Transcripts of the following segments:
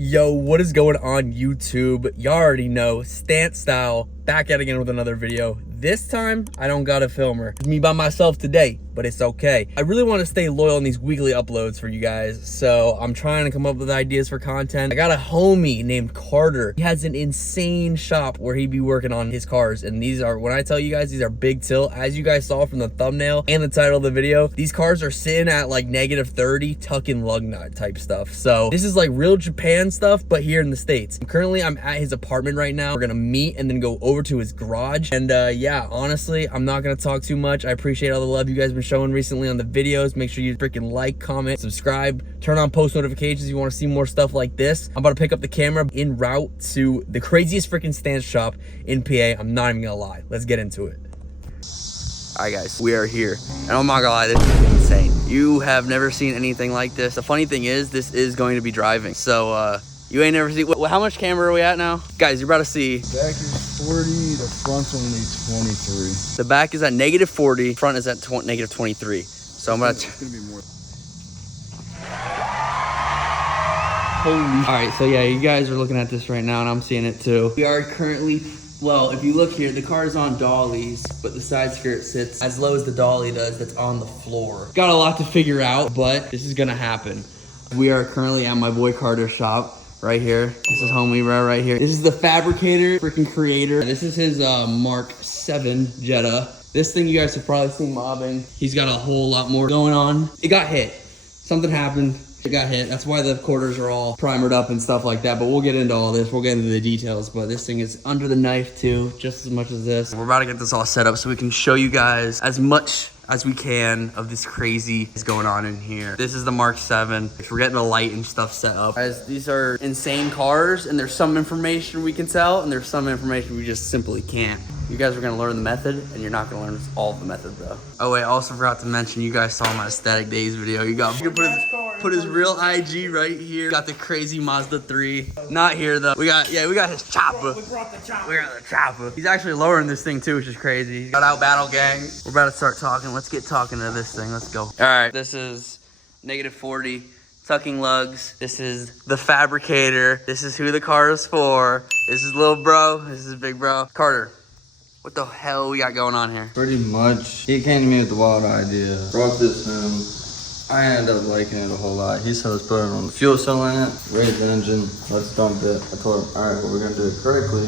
Yo, what is going on YouTube? Y'all already know, Stant Style, back at again with another video. This time, I don't got a filmer. It's me by myself today, but it's okay. I really want to stay loyal on these weekly uploads for you guys, so I'm trying to come up with ideas for content. I got a homie named Carter. He has an insane shop where he be working on his cars, and these are, when I tell you guys, these are big tilt. As you guys saw from the thumbnail and the title of the video, these cars are sitting at like -30, tucking lug nut type stuff. So this is like real Japan stuff, but here in the States. Currently, I'm at his apartment right now. We're gonna meet and then go over to his garage. And yeah, honestly, I'm not gonna talk too much. I appreciate all the love you guys have been showing recently on the videos. Make sure you freaking like, comment, subscribe, turn on post notifications if you want to see more stuff like this. I'm about to pick up the camera en route to the craziest freaking stance shop in PA. I'm not even gonna lie. Let's get into it. All right, guys, we are here, and I'm not gonna lie, this is insane. You have never seen anything like this. The funny thing is, this is going to be driving, so you ain't never seen. How much camber are we at now, guys? You're about to see. Back is 40, the front's only 23. The back is at -40, front is at -23. So I'm gonna. It's gonna be more. Holy. All right, so yeah, you guys are looking at this right now, and I'm seeing it too. We are currently. Well, if you look here, the car is on dollies, but the side skirt sits as low as the dolly does that's on the floor. Got a lot to figure out, but this is gonna happen. We are currently at my boy Carter's shop right here. This is homie right here. This is the fabricator, freaking creator. This is his Mark 7 Jetta. This thing you guys have probably seen mobbing. He's got a whole lot more going on. It got hit. Something happened. It got hit. That's why the quarters are all primered up and stuff like that. But we'll get into all this. We'll get into the details. But this thing is under the knife too, just as much as this. We're about to get this all set up so we can show you guys as much as we can of this crazy is going on in here. This is the Mark 7. We're getting the light and stuff set up. Guys, these are insane cars, and there's some information we can tell, and there's some information we just simply can't. You guys are gonna learn the method, and you're not gonna learn all of the method though. Oh wait, I also forgot to mention, you guys saw my Static Days video. You can put his real IG right here. Got the crazy Mazda 3. Not here though. We got his chopper. We brought the chopper. We got the chopper. He's actually lowering this thing too, which is crazy. Got out Battle Gang. We're about to start talking. Let's get talking to this thing. Let's go. All right, this is -40. Tucking lugs. This is the fabricator. This is who the car is for. This is little bro. This is big bro. Carter, what the hell we got going on here? Pretty much, he came to me with the wild idea. Brought this to him. I ended up liking it a whole lot. He said let's put it on the fuel cell in it, raise the engine, let's dump it. I told him, all right, well, we're gonna do it correctly.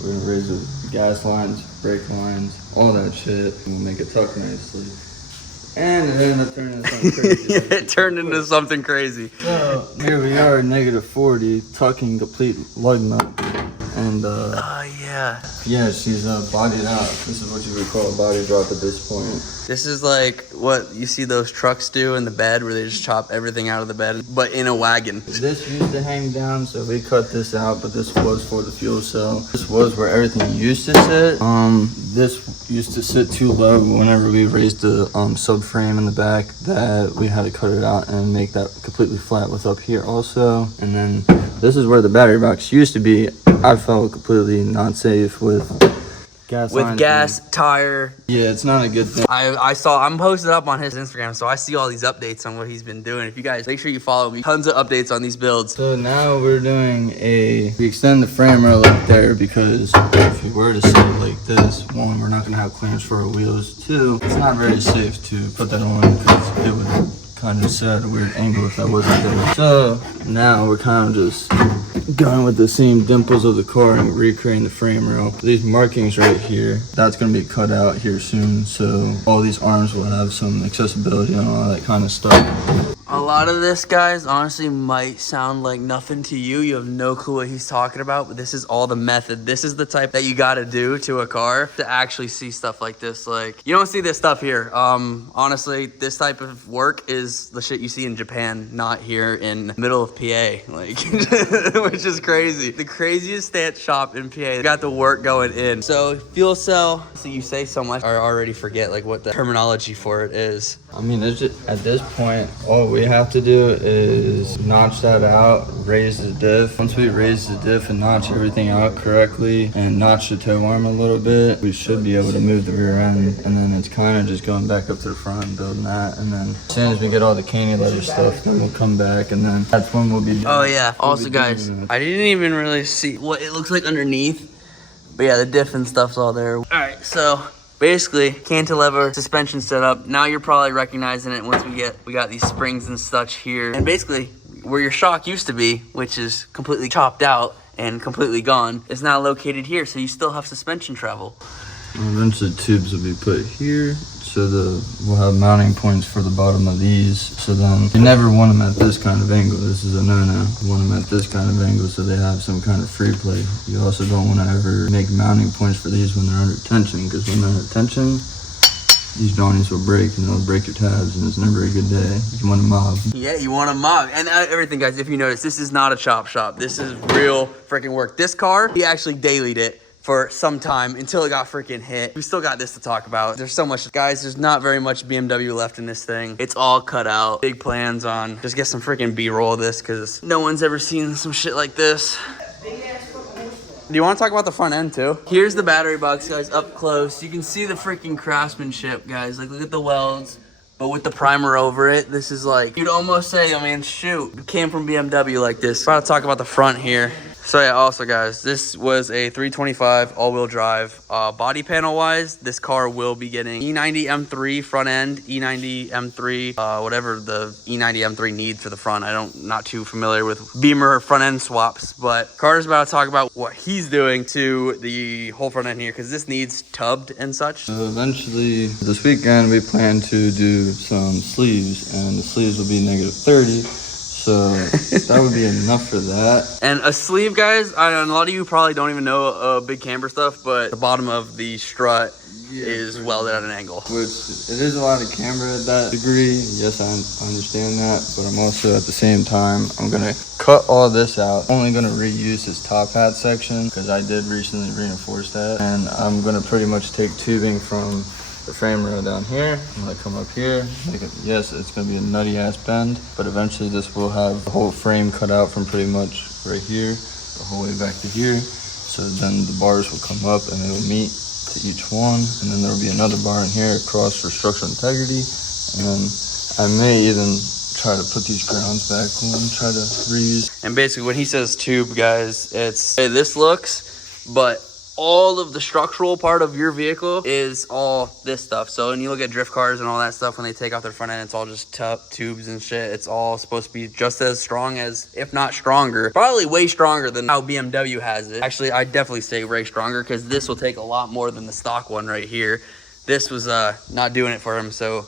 We're gonna raise the gas lines, brake lines, all that shit. And we'll make it tuck nicely. And it ended up turning into something crazy. It turned into something crazy. So here we are at -40, tucking complete lug nut. And yeah, she's bodied out. This is what you would call a body drop at this point. This is like what you see those trucks do in the bed, where they just chop everything out of the bed, but in a wagon. This used to hang down, so we cut this out, but this was for the fuel cell. This was where everything used to sit. This used to sit too low. Whenever we raised the subframe in the back, that we had to cut it out and make that completely flat with up here also. And then this is where the battery box used to be. I felt completely not safe with gas tire. Yeah, it's not a good thing. I'm posted up on his Instagram, so I see all these updates on what he's been doing. If you guys make sure you follow me, tons of updates on these builds. So now we're doing we extend the frame rail up there, because if you were to sit it like this, one, we're not gonna have clamps for our wheels. Two, it's not very safe to put that on, because it would kind of set at a weird angle if that wasn't there. So now we're kind of just going with the same dimples of the car and recreating the frame rail. These markings right here, that's going to be cut out here soon, so all these arms will have some accessibility and all that kind of stuff. A lot of this, guys, honestly might sound like nothing to you. You have no clue what he's talking about, but this is all the method. This is the type that you got to do to a car to actually see stuff like this. Like, you don't see this stuff here. Honestly, this type of work is the shit you see in Japan, not here in the middle of PA, like, which is crazy. The craziest stance shop in PA. Got the work going in. So fuel cell, so you say so much, I already forget like what the terminology for it is. I mean, it's just, at this point, all we have to do is notch that out, raise the diff. Once we raise the diff and notch everything out correctly and notch the toe arm a little bit, we should be able to move the rear end. And then it's kind of just going back up to the front and building that. And then as soon as we get all the candy leather stuff, then we'll come back and then that's when we'll be doing. Oh yeah. Also guys, I didn't even really see what it looks like underneath. But yeah, the diff and stuff's all there. All right, so basically, cantilever suspension setup. Now you're probably recognizing it once we got these springs and such here. And basically, where your shock used to be, which is completely chopped out and completely gone, is now located here. So you still have suspension travel. Eventually, tubes will be put here, so we'll have mounting points for the bottom of these. So then you never want them at this kind of angle. This is a no-no. You want them at this kind of angle so they have some kind of free play. You also don't want to ever make mounting points for these when they're under tension, because when they're under tension, these joints will break and they'll break your tabs, and it's never a good day. You want a mob. Yeah, you want a mob. And everything, guys, if you notice, this is not a chop shop. This is real freaking work. This car, he actually dailied it for some time until it got freaking hit. We still got this to talk about. There's so much, guys, there's not very much BMW left in this thing. It's all cut out. Big plans on just get some freaking B-roll of this because no one's ever seen some shit like this. Do you want to talk about the front end too? Here's the battery box, guys, up close. You can see the freaking craftsmanship, guys. Like, look at the welds, but with the primer over it. This is like, you'd almost say, I mean, shoot, it came from BMW like this. About to talk about the front here. So yeah, also guys, this was a 325 all-wheel drive. Body panel wise, this car will be getting E90 M3 front end, E90 M3, whatever the E90 M3 needs for the front. Not too familiar with Beamer front end swaps, but Carter's about to talk about what he's doing to the whole front end here, because this needs tubbed and such. So eventually this weekend we plan to do some sleeves, and the sleeves will be -30. So that would be enough for that. And a sleeve, guys, a lot of you probably don't even know big camber stuff, but the bottom of the strut is welded at an angle. Which, it is a lot of camber at that degree. Yes, I understand that, but I'm also at the same time, I'm gonna cut all this out. I'm only gonna reuse this top hat section because I did recently reinforce that. And I'm gonna pretty much take tubing from the frame rail down here. I'm gonna come up here, yes, it's gonna be a nutty ass bend, but eventually this will have the whole frame cut out from pretty much right here, the whole way back to here. So then the bars will come up and they will meet to each one, and then there'll be another bar in here across for structural integrity. And then I may even try to put these grounds back on, try to reuse. And basically when he says tube, guys, it's, hey, this looks, but all of the structural part of your vehicle is all this stuff. So when you look at drift cars and all that stuff, when they take out their front end, it's all just tubes and shit. It's all supposed to be just as strong as, if not stronger, probably way stronger than how BMW has it. Actually, I definitely say way stronger, because this will take a lot more than the stock one right here. This was not doing it for him, so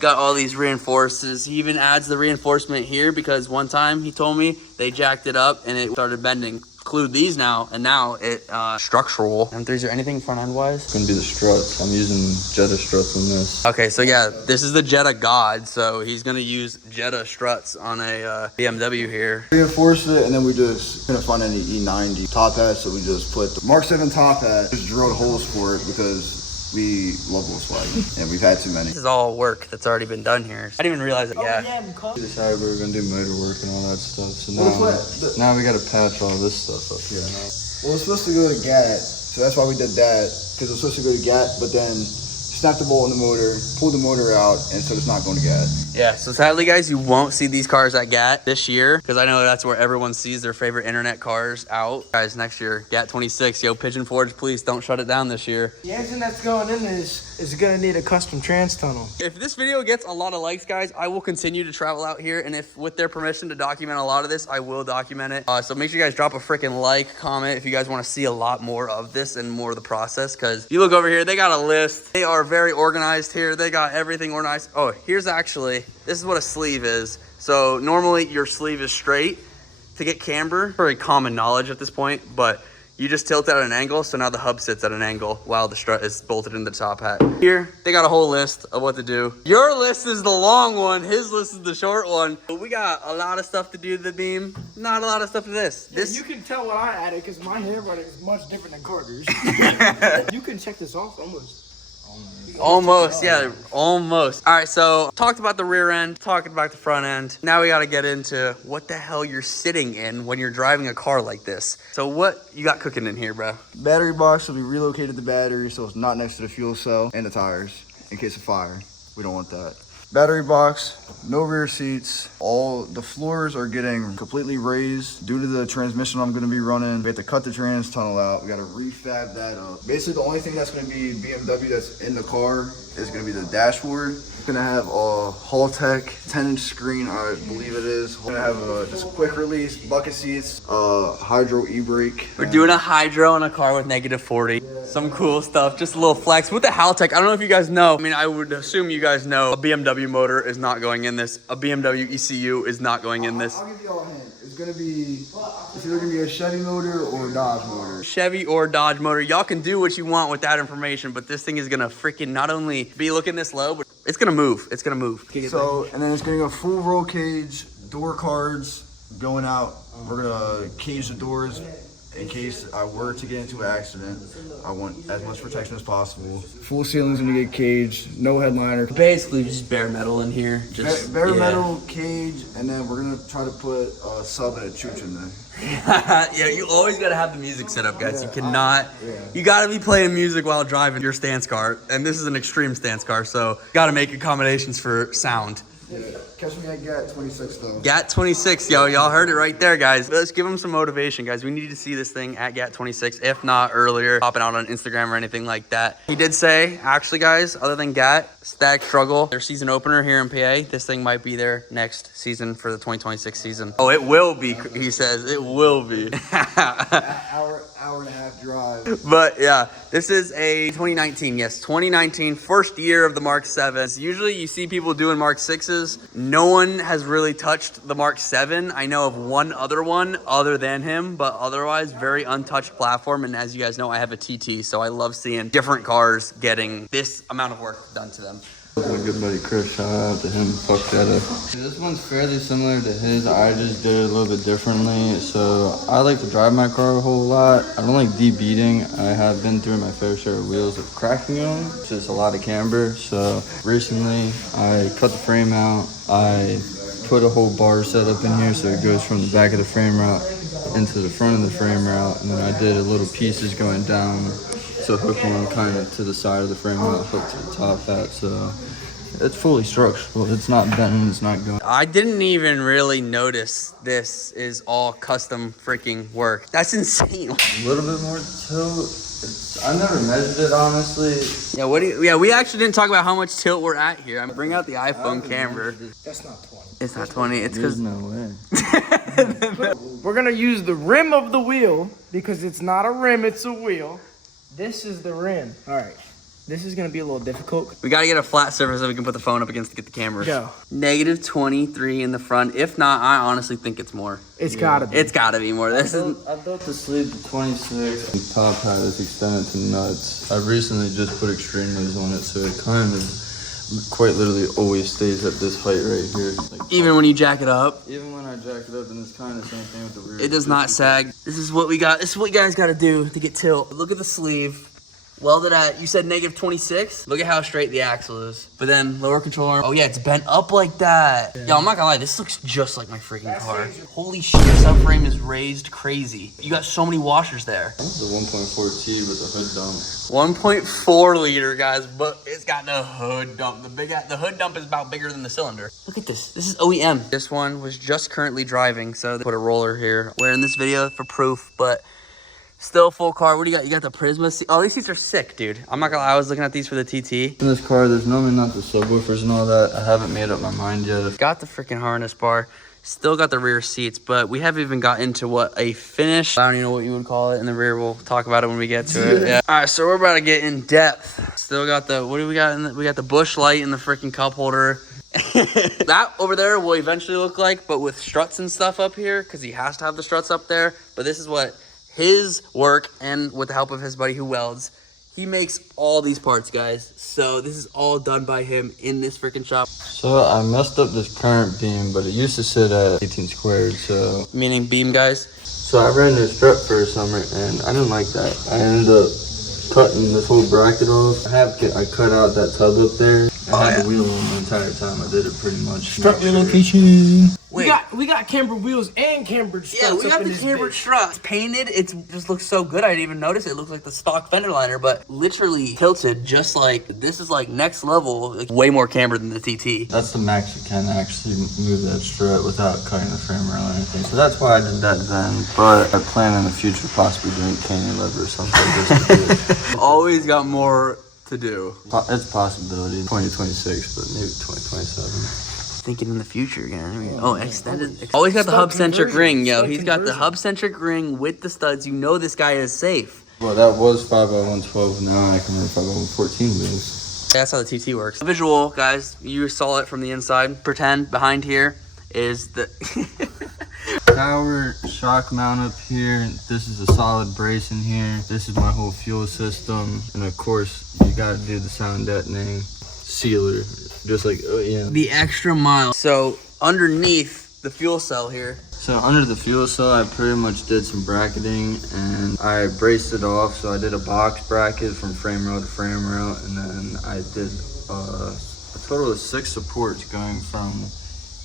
got all these reinforces. He even adds the reinforcement here because one time he told me they jacked it up and it started bending. Include these now, and now it structural. M3s or anything front end wise? It's gonna be the struts. I'm using Jetta struts on this. Okay, so yeah, this is the Jetta God, so he's gonna use Jetta struts on a BMW here. Reinforce it, and then we just couldn't find any E90 top hats, so we just put the Mark 7 top hat, just drilled holes for it because we love Volkswagen and we've had too many. This is all work that's already been done here. I didn't even realize it. We decided we were gonna do motor work and all that stuff. So now we gotta patch all this stuff up here now. Well, it's supposed to go to GAT, so that's why we did that, because it was supposed to go to GAT, but then snap the bolt in the motor, pull the motor out, and so it's not going to GAT. Yeah, so sadly, guys, you won't see these cars at GAT this year, because I know that's where everyone sees their favorite internet cars out. Guys, next year, GAT 26, yo, Pigeon Forge, please don't shut it down this year. The engine that's going in is gonna need a custom trans tunnel. If this video gets a lot of likes, guys, I will continue to travel out here, and if with their permission to document a lot of this, I will document it. So make sure you guys drop a freaking like, comment if you guys want to see a lot more of this and more of the process, because you look over here, they got a list. They are very organized here. They got everything organized. Oh, here's actually, this is what a sleeve is. So normally your sleeve is straight. To get camber, very common knowledge at this point, but you just tilt it at an angle, so now the hub sits at an angle while the strut is bolted in the top hat. Here, they got a whole list of what to do. Your list is the long one, his list is the short one. But we got a lot of stuff to do to the beam, not a lot of stuff to this. Yeah, you can tell what I added because my handwriting is much different than Carter's. You can check this off almost. Almost, yeah, almost. All right, so talked about the rear end, talked about the front end. Now we got to get into what the hell you're sitting in when you're driving a car like this. So what you got cooking in here, bro? Battery box, so we relocated the battery so it's not next to the fuel cell and the tires in case of fire. We don't want that. Battery box, no rear seats. All the floors are getting completely raised due to the transmission I'm gonna be running. We have to cut the trans tunnel out. We gotta refab that up. Basically, the only thing that's gonna be BMW that's in the car is gonna be the dashboard. It's gonna have a Haltech 10-inch screen, I believe it is. We're gonna have just quick release, bucket seats, hydro e-brake. We're doing a hydro in a car with -40. Some cool stuff, just a little flex. With the Haltech, I don't know if you guys know. I mean, I would assume you guys know a BMW motor is not going in this. A BMW ECU is not going in this. I'll give you all a hint. It's gonna be, it's either gonna be a Chevy motor or a Dodge motor. Chevy or Dodge motor. Y'all can do what you want with that information, but this thing is gonna freaking not only be looking this low, but it's gonna move. It's gonna move. So, and then it's gonna go full roll cage, door cards going out. We're gonna cage the doors in case I were to get into an accident. I want as much protection as possible. Full ceiling's gonna get caged, no headliner. Basically, just bare metal in here. Just Bare metal cage, and then we're gonna try to put a sub and a chooch in there. Yeah, you always gotta have the music set up, guys. You cannot. You gotta be playing music while driving your stance car, and this is an extreme stance car, so gotta make accommodations for sound. Yeah. Catch me at GAT 26 though. GAT 26, yo, y'all heard it right there, guys. Let's give them some motivation, guys. We need to see this thing at GAT 26, if not earlier, popping out on Instagram or anything like that. He did say, actually, guys, other than GAT, Static Struggle, their season opener here in PA, this thing might be their next season for the 2026 season. Oh, it will be, he says. It will be. Hour and a half drive. But yeah, this is a 2019, yes, 2019, first year of the Mark 7s. Usually you see people doing Mark 6s. No one has really touched the Mark 7. I know of one other one other than him, but otherwise very untouched platform. And as you guys know, I have a TT, so I love seeing different cars getting this amount of work done to them. My good buddy Chris, shout out to him, fucked that up. This one's fairly similar to his, I just did it a little bit differently. So I like to drive my car a whole lot. I don't like deep beating. I have been through my fair share of wheels of cracking them. It's just a lot of camber. So recently I cut the frame out. I put a whole bar setup in here so it goes from the back of the frame route into the front of the frame route. And then I did a little pieces going down. So hook one kind of to the side of the frame route, hook to the top hat. So it's fully structural. It's not bending, it's not going. I didn't even really notice this is all custom freaking work. That's insane. A little bit more tilt. I never measured it, honestly. Yeah, yeah, we actually didn't talk about how much tilt we're at here. I'm bring out the iPhone camera. That's not 20. It's not 20. It's There's because no way. We're gonna use the rim of the wheel because it's not a rim, it's a wheel. This is the rim. All right. This is gonna be a little difficult. we gotta get a flat surface so we can put the phone up against to get the camera. Go. -23 in the front. If not, I honestly think it's more. It's gotta be. It's gotta be more. This is. I built the sleeve to 26. The top hat is extended to nuts. I recently just put extreme nose on it, so it kind of quite literally always stays at this height right here. Like, Even when you jack it up, even when I jack it up, and it's kind of the same thing with the rear. it does not sag. This is what we got. This is what you guys gotta do to get tilt. Look at the sleeve. Welded at, you said -26? Look at how straight the axle is. But then lower control arm. Oh yeah, it's bent up like that. Yeah. Yo, I'm not gonna lie, this looks just like my freaking car. Holy shit, the subframe is raised crazy. You got so many washers there. It's a 1.4T with a hood dump. 1.4 liter, guys, but it's got the hood dump. The hood dump is about bigger than the cylinder. Look at this. This is OEM. This one was just currently driving, so they put a roller here. We're in this video for proof, but still full car. What do you got? You got the Prisma seat. Oh, these seats are sick, dude. I'm not gonna lie. I was looking at these for the TT. In this car, there's normally not the subwoofers and all that. I haven't made up my mind yet. Got the freaking harness bar. Still got the rear seats, but we haven't even got into what a finish. I don't even know what you would call it in the rear. We'll talk about it when we get to it. Yeah. All right, so we're about to get in depth. Still got the, what do we got? We got the bush light in the freaking cup holder. That over there will eventually look like, but with struts and stuff up here, because he has to have the struts up there. But this is what his work, and with the help of his buddy who welds, he makes all these parts, guys. So this is all done by him in this freaking shop. So I messed up this current beam, but it used to sit at 18 squared, so. Meaning beam, guys? So I ran this strut for a summer, and I didn't like that. I ended up cutting this whole bracket off, I cut out that tub up there. I had the wheel on the entire time. I did it pretty much. Strut relocation. We got camber wheels and cambered struts. Yeah, we got the cambered struts. Painted, it just looks so good. I didn't even notice it. It looks like the stock fender liner, but literally tilted just like, this is like next level, like way more cambered than the TT. That's the max you can actually move that strut without cutting the frame rail or anything. So that's why I did that then. But I plan in the future possibly doing canyon lever or something like this. Always got more to do. It's a possibility. 2026, but maybe 2027. Thinking in the future again. Oh, extended. Always got the hub-centric ring, yo. He's got the hub-centric ring with the studs. You know this guy is safe. Well, that was 5x112. Now I can run 5x114 wheels. That's how the TT works. Visual, guys. You saw it from the inside. Pretend behind here is the power shock mount up here. This is a solid brace in here. This is my whole fuel system. And of course, you gotta do the sound deadening sealer. Just like, oh yeah. The extra mile. So underneath the fuel cell here. So under the fuel cell, I pretty much did some bracketing and I braced it off. So I did a box bracket from frame rail to frame rail. And then I did a total of 6 supports going from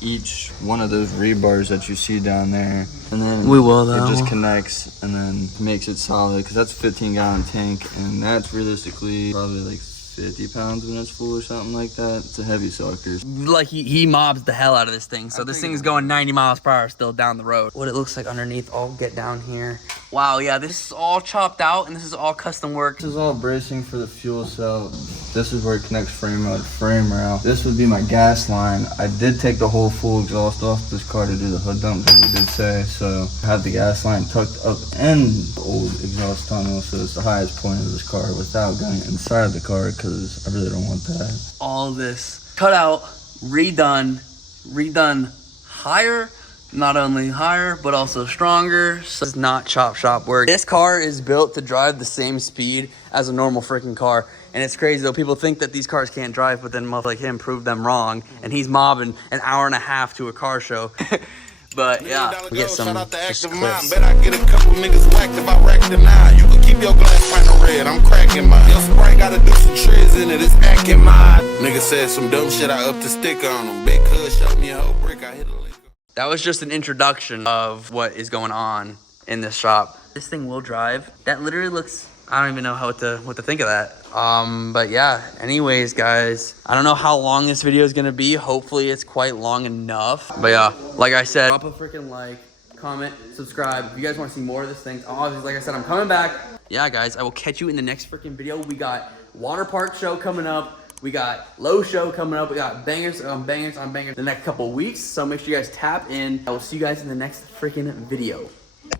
each one of those rebars that you see down there. And then it just connects and then makes it solid, because that's a 15-gallon tank. And that's realistically probably like 50 pounds when it's full or something like that. It's a heavy sucker. Like he mobs the hell out of this thing. So this thing is going 90 miles per hour still down the road. What it looks like underneath, I'll get down here. Wow, yeah, this is all chopped out and this is all custom work. This is all bracing for the fuel cell. This is where it connects frame rail to frame rail. This would be my gas line. I did take the whole full exhaust off this car to do the hood dump, as you did say. So I have the gas line tucked up in the old exhaust tunnel, so it's the highest point of this car without going inside the car, because I really don't want that. All this cut out, redone higher. Not only higher, but also stronger. So it's not chop shop work. This car is built to drive the same speed as a normal freaking car. And it's crazy though, people think that these cars can't drive, but then motherfuckers like him prove them wrong. And he's mobbing an hour and a half to a car show. But yeah, we get some clips. Bet I get a couple niggas whacked if I rack the 9. You can keep your glass final red, I'm cracking mine. Your Sprite gotta do some triz in it, it's acting mine. Nigga said some dumb shit, I up the stick on him. Big cuz showed me a whole brick, I hit a lick. That was just an introduction of what is going on in this shop. This thing will drive. That literally looks, I don't even know what to think of that. But yeah, anyways, guys, I don't know how long this video is gonna be. Hopefully it's quite long enough. But yeah, like I said, drop a freaking like, comment, subscribe. If you guys want to see more of this thing, obviously, like I said, I'm coming back. Yeah, guys, I will catch you in the next freaking video. We got water park show coming up. We got low show coming up. We got bangers on bangers on bangers the next couple weeks. So make sure you guys tap in. I will see you guys in the next freaking video.